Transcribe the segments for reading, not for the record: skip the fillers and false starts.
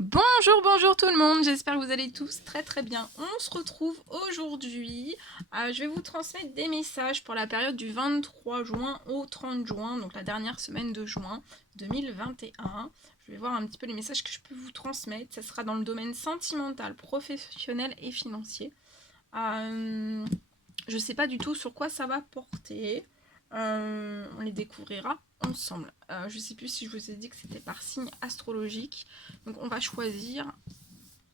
Bonjour, bonjour tout le monde, j'espère que vous allez tous très bien. On se retrouve aujourd'hui, je vais vous transmettre des messages pour la période du 23 juin au 30 juin, donc la dernière semaine de juin 2021. Je vais voir un petit peu les messages que je peux vous transmettre, ça sera dans le domaine sentimental, professionnel et financier. Je ne sais pas du tout sur quoi ça va porter, on les découvrira ensemble. Je ne sais plus si je vous ai dit que c'était par signe astrologique. Donc on va choisir,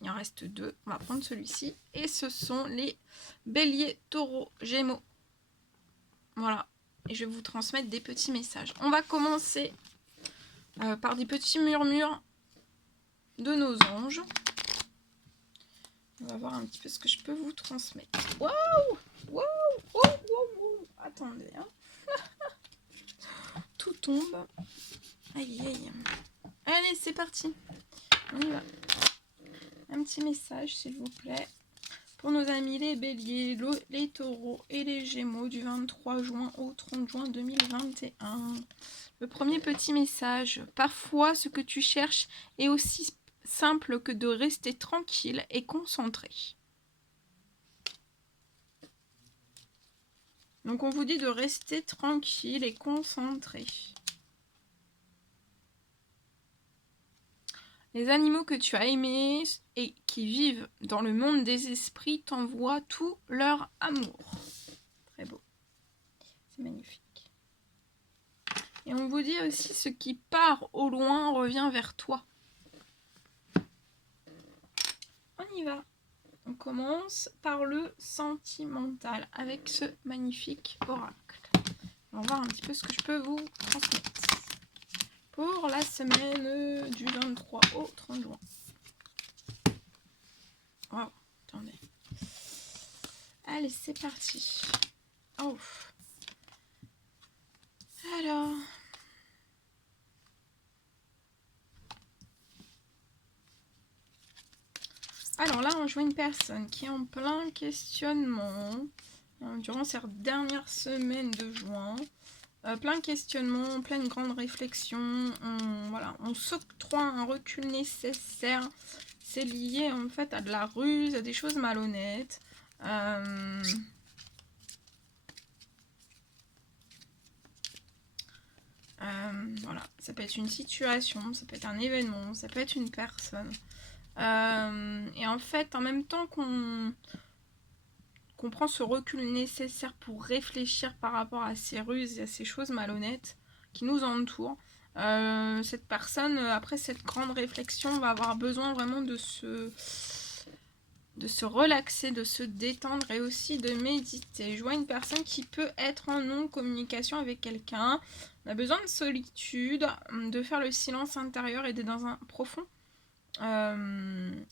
il en reste deux, on va prendre celui-ci. Et ce sont les béliers, taureaux, gémeaux. Voilà, et je vais vous transmettre des petits messages. On va commencer par des petits murmures de nos anges. On va voir un petit peu ce que je peux vous transmettre. Waouh, waouh, waouh, waouh. Attendez, hein. Tout tombe. Aïe, aïe. Allez, c'est parti. On y va. Un petit message, s'il vous plaît. Pour nos amis les béliers, les taureaux et les gémeaux du 23 juin au 30 juin 2021. Le premier petit message. Parfois, ce que tu cherches est aussi simple que de rester tranquille et concentré. Donc on vous dit de rester tranquille et concentré. Les animaux que tu as aimés et qui vivent dans le monde des esprits t'envoient tout leur amour. Très beau. C'est magnifique. Et on vous dit aussi ce qui part au loin revient vers toi. On y va. On commence par le sentimental avec ce magnifique oracle. On va voir un petit peu ce que je peux vous transmettre pour la semaine du 23 au 30 juin. Wow, attendez. Allez, c'est parti. Oh. Alors. Alors là, on joue une personne qui est en plein questionnement durant ces dernières semaines de juin. Plein de questionnements, pleine grande réflexion. On s'octroie un recul nécessaire. C'est lié en fait à de la ruse, à des choses malhonnêtes. Voilà, ça peut être une situation, ça peut être un événement, ça peut être une personne. Et en fait, en même temps qu'on prend ce recul nécessaire pour réfléchir par rapport à ces ruses et à ces choses malhonnêtes qui nous entourent, cette personne, après cette grande réflexion, va avoir besoin vraiment de se relaxer, de se détendre et aussi de méditer. Je vois une personne qui peut être en non-communication avec quelqu'un, on a besoin de solitude, de faire le silence intérieur et d'être dans un profond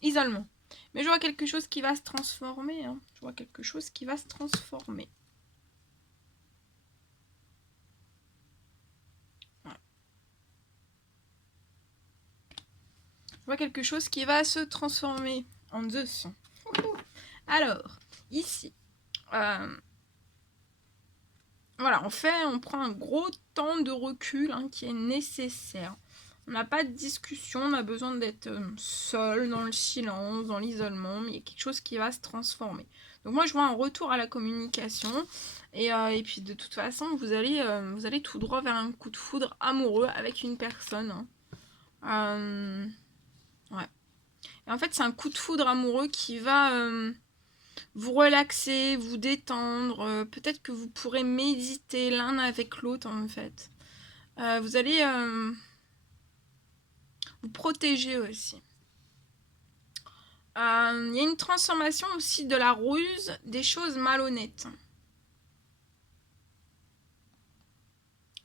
isolement. Mais je vois quelque chose qui va se transformer. Hein. Je vois quelque chose qui va se transformer. Ouais. Je vois quelque chose qui va se transformer en dessous. Alors, ici, voilà, on prend un gros temps de recul qui est nécessaire. On n'a pas de discussion, on a besoin d'être seul, dans le silence, dans l'isolement, mais il y a quelque chose qui va se transformer. Donc moi, je vois un retour à la communication, et puis de toute façon, vous allez tout droit vers un coup de foudre amoureux avec une personne. Ouais. Et en fait, c'est un coup de foudre amoureux qui va vous relaxer, vous détendre. Peut-être que vous pourrez méditer l'un avec l'autre, en fait. Vous allez vous protéger aussi. Il y a une transformation aussi de la ruse, des choses malhonnêtes.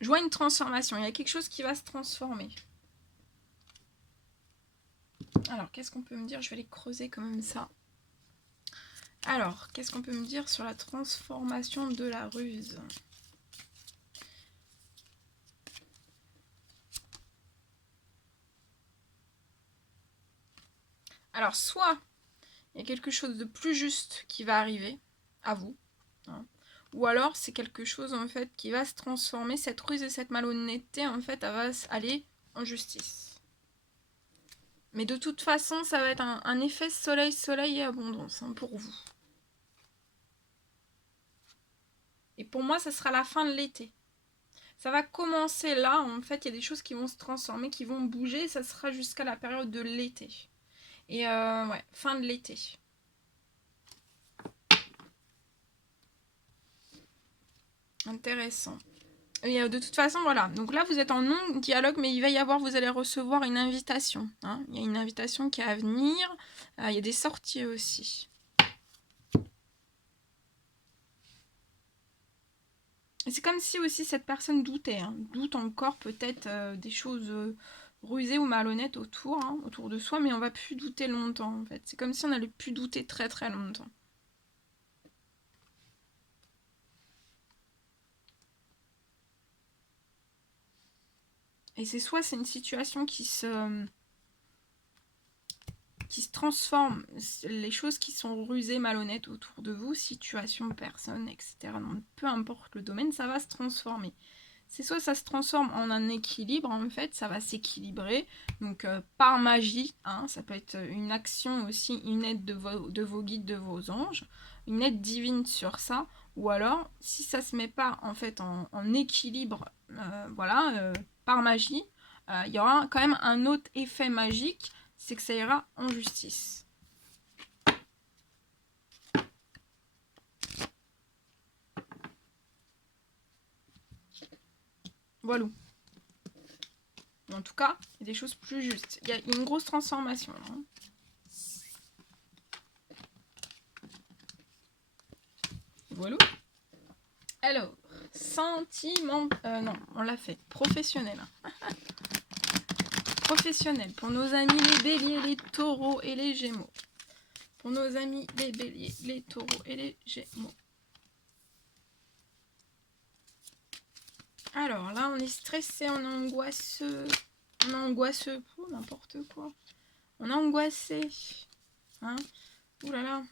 Je vois une transformation, il y a quelque chose qui va se transformer. Alors, qu'est-ce qu'on peut me dire? Je vais les creuser comme ça. Alors, qu'est-ce qu'on peut me dire sur la transformation de la ruse? Alors, soit il y a quelque chose de plus juste qui va arriver à vous, hein, ou alors c'est quelque chose en fait qui va se transformer, cette ruse et cette malhonnêteté en fait, elle va aller en justice. Mais de toute façon, ça va être un effet soleil et abondance hein, pour vous. Et pour moi, ça sera la fin de l'été. Ça va commencer là, en fait, il y a des choses qui vont se transformer, qui vont bouger, ça sera jusqu'à la période de l'été. Et ouais, fin de l'été. Intéressant. Et de toute façon, voilà. Donc là, vous êtes en non-dialogue, mais il va y avoir, vous allez recevoir une invitation. Hein. Il y a une invitation qui est à venir. Il y a des sorties aussi. Et c'est comme si aussi cette personne doutait. Hein. Doute encore peut-être des choses rusées ou malhonnêtes autour de soi, mais on va plus douter longtemps en fait. C'est comme si on allait plus douter très très longtemps. Et c'est soit c'est une situation qui se transforme, les choses qui sont rusées, malhonnêtes autour de vous, situation, personne, etc. Donc, peu importe le domaine, ça va se transformer. C'est soit ça se transforme en un équilibre, en fait, ça va s'équilibrer, donc par magie, hein, ça peut être une action aussi, une aide de vos guides, de vos anges, une aide divine sur ça, ou alors, si ça se met pas en fait en équilibre, voilà, par magie, il y aura quand même un autre effet magique, c'est que ça ira en justice. Voilà. En tout cas, il y a des choses plus justes. Il y a une grosse transformation. Hein. Voilà. Alors, sentiment... non, on l'a fait. Professionnel. Professionnel. Pour nos amis les béliers, les taureaux et les gémeaux. Pour nos amis les béliers, les taureaux et les gémeaux. Alors là, on est stressé, on est angoisseux. On est angoisseux pour n'importe quoi. On est angoissé. Hein. Ouh là là.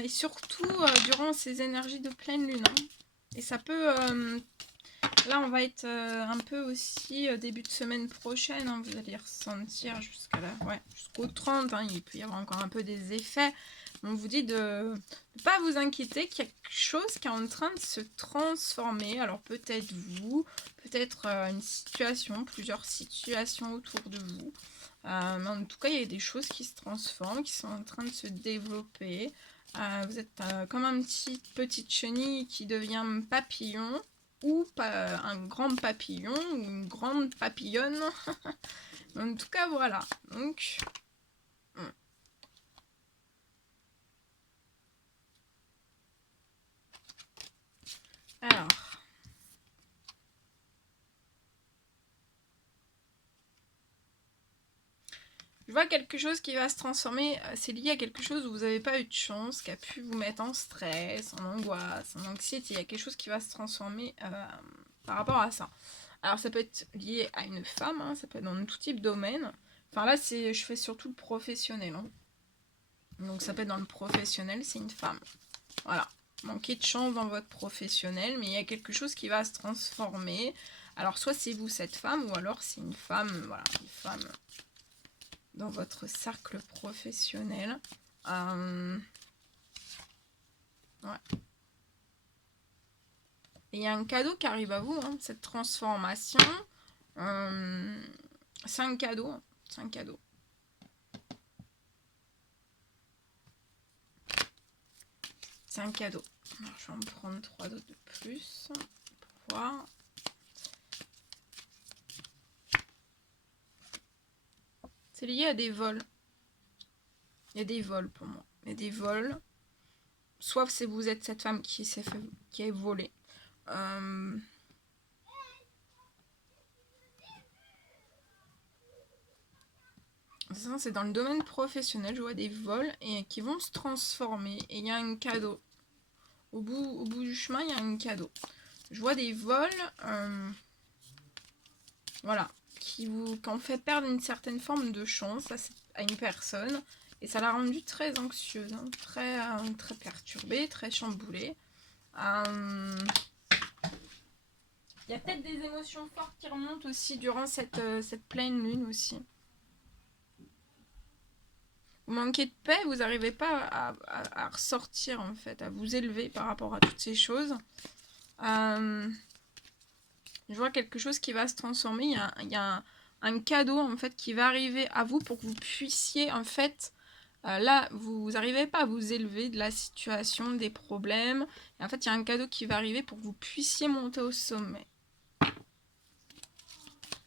Et surtout durant ces énergies de pleine lune. Hein. Et ça peut... là, on va être un peu aussi début de semaine prochaine. Hein, vous allez ressentir jusqu'à là, ouais, jusqu'au 30. Hein, il peut y avoir encore un peu des effets. On vous dit de ne pas vous inquiéter, qu'il y a quelque chose qui est en train de se transformer. Alors peut-être vous, peut-être une situation, plusieurs situations autour de vous. Mais en tout cas, il y a des choses qui se transforment, qui sont en train de se développer. Vous êtes comme une petite chenille qui devient papillon, ou un grand papillon, ou une grande papillonne. En tout cas, voilà. Donc... Alors... Je vois quelque chose qui va se transformer, c'est lié à quelque chose où vous n'avez pas eu de chance, qui a pu vous mettre en stress, en angoisse, en anxiété. Il y a quelque chose qui va se transformer par rapport à ça. Alors ça peut être lié à une femme, hein, ça peut être dans tout type de domaine. Enfin là, je fais surtout le professionnel. Hein. Donc ça peut être dans le professionnel, c'est une femme. Voilà. Manquez de chance dans votre professionnel, mais il y a quelque chose qui va se transformer. Alors soit c'est vous cette femme, ou alors c'est une femme, voilà, une femme... dans votre cercle professionnel. Ouais. Et il y a un cadeau qui arrive à vous, hein, cette transformation. C'est un cadeau. C'est un cadeau. C'est un cadeau. Alors, je vais en prendre 3 autres de plus pour voir. C'est lié à des vols. Il y a des vols pour moi. Il y a des vols. Soit c'est vous êtes cette femme qui est volée. C'est dans le domaine professionnel. Je vois des vols et qui vont se transformer. Et il y a un cadeau. Au bout du chemin, il y a un cadeau. Je vois des vols. Voilà. Qui ont fait perdre une certaine forme de chance à une personne. Et ça l'a rendue très anxieuse, hein, très perturbée, très chamboulée. Il y a peut-être des émotions fortes qui remontent aussi durant cette pleine lune aussi. Vous manquez de paix, vous n'arrivez pas à ressortir en fait, à vous élever par rapport à toutes ces choses. Je vois quelque chose qui va se transformer. Il y a un cadeau en fait qui va arriver à vous pour que vous puissiez en fait... là, vous n'arrivez pas à vous élever de la situation, des problèmes. Et en fait, il y a un cadeau qui va arriver pour que vous puissiez monter au sommet.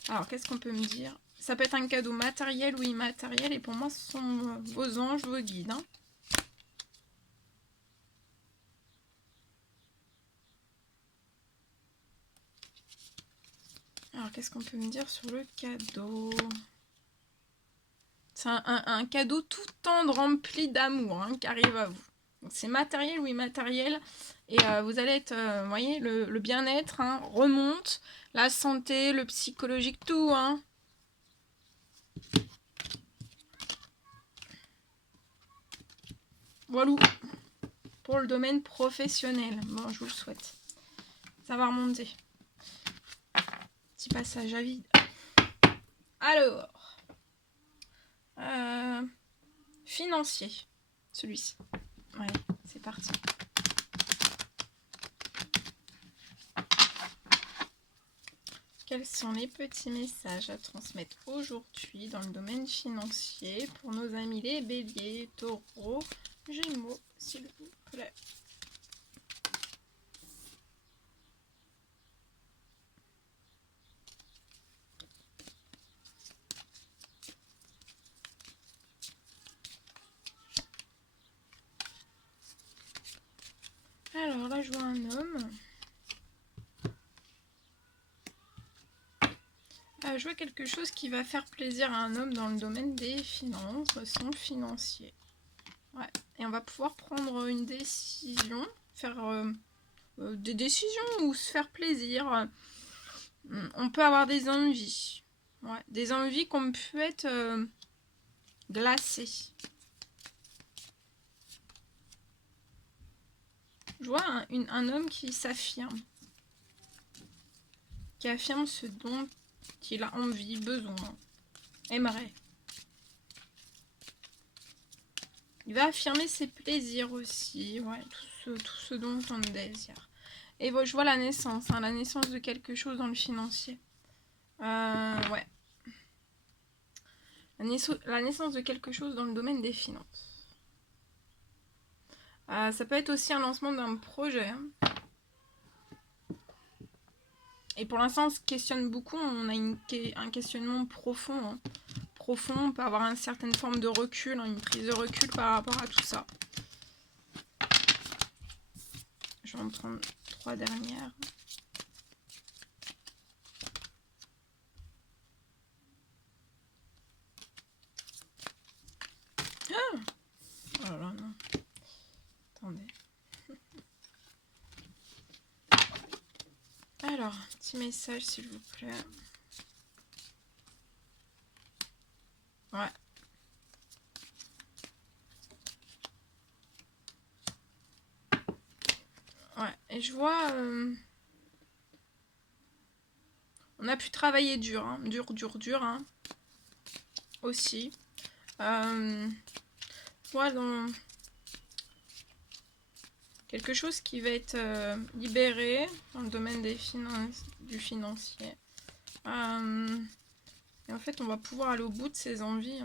Alors, qu'est-ce qu'on peut me dire? Ça peut être un cadeau matériel ou immatériel. Et pour moi, ce sont vos anges, vos guides. Hein. Alors, qu'est-ce qu'on peut me dire sur le cadeau? C'est un cadeau tout tendre, rempli d'amour, hein, qui arrive à vous. C'est matériel ou immatériel. Et vous allez être, vous voyez, le bien-être hein, remonte. La santé, le psychologique, tout. Hein. Voilà. Pour le domaine professionnel. Bon, je vous le souhaite. Ça va remonter. Petit passage à vide. Alors. Financier. Celui-ci. Allez, c'est parti. Quels sont les petits messages à transmettre aujourd'hui dans le domaine financier pour nos amis les béliers, taureaux, gémeaux, s'il vous plaît? Alors là, je vois un homme. Je vois quelque chose qui va faire plaisir à un homme dans le domaine des finances, son financier. Ouais. Et on va pouvoir prendre une décision, faire des décisions ou se faire plaisir. On peut avoir des envies. Ouais. Des envies qu'on peut être glacées. Je vois un homme qui s'affirme. Qui affirme ce dont il a envie, besoin, aimerait. Il va affirmer ses plaisirs aussi, ouais, tout ce dont on désire. Et je vois la naissance, hein, la naissance de quelque chose dans le financier. Ouais. La naissance de quelque chose dans le domaine des finances. Ça peut être aussi un lancement d'un projet. Hein. Et pour l'instant, on se questionne beaucoup, on a un questionnement profond. Hein. Profond, on peut avoir une certaine forme de recul, hein, une prise de recul par rapport à tout ça. Je vais en prendre 3 dernières. Ah oh là là, non. Attendez. Alors, petit message s'il vous plaît. Ouais. Ouais, et je vois... on a pu travailler dur, hein. Dur, hein. Aussi. Voilà, dans... quelque chose qui va être libéré dans le domaine des du financier. Et en fait, on va pouvoir aller au bout de ses envies.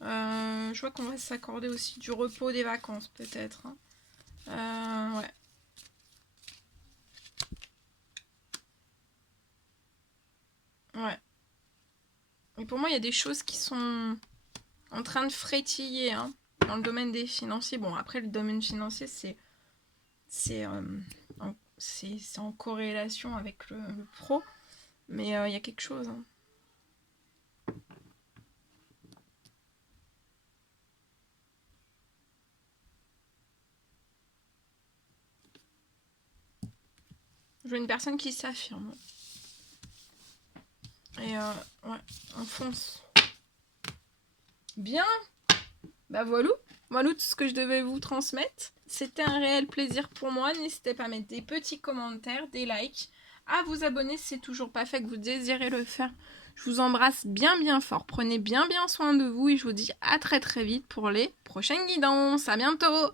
Hein. Je vois qu'on va s'accorder aussi du repos, des vacances, peut-être. Hein. Ouais. Ouais. Et pour moi, il y a des choses qui sont en train de frétiller hein, dans le domaine des financiers. Bon, après, le domaine financier, c'est en corrélation avec le pro. Mais il y a quelque chose. Hein. Je vois une personne qui s'affirme. Et ouais, on fonce. Bien. Bah voilà. Voilà tout ce que je devais vous transmettre. C'était un réel plaisir pour moi. N'hésitez pas à mettre des petits commentaires, des likes, à vous abonner si c'est toujours pas fait, que vous désirez le faire. Je vous embrasse bien fort, prenez bien soin de vous et je vous dis à très vite pour les prochaines guidances. À bientôt!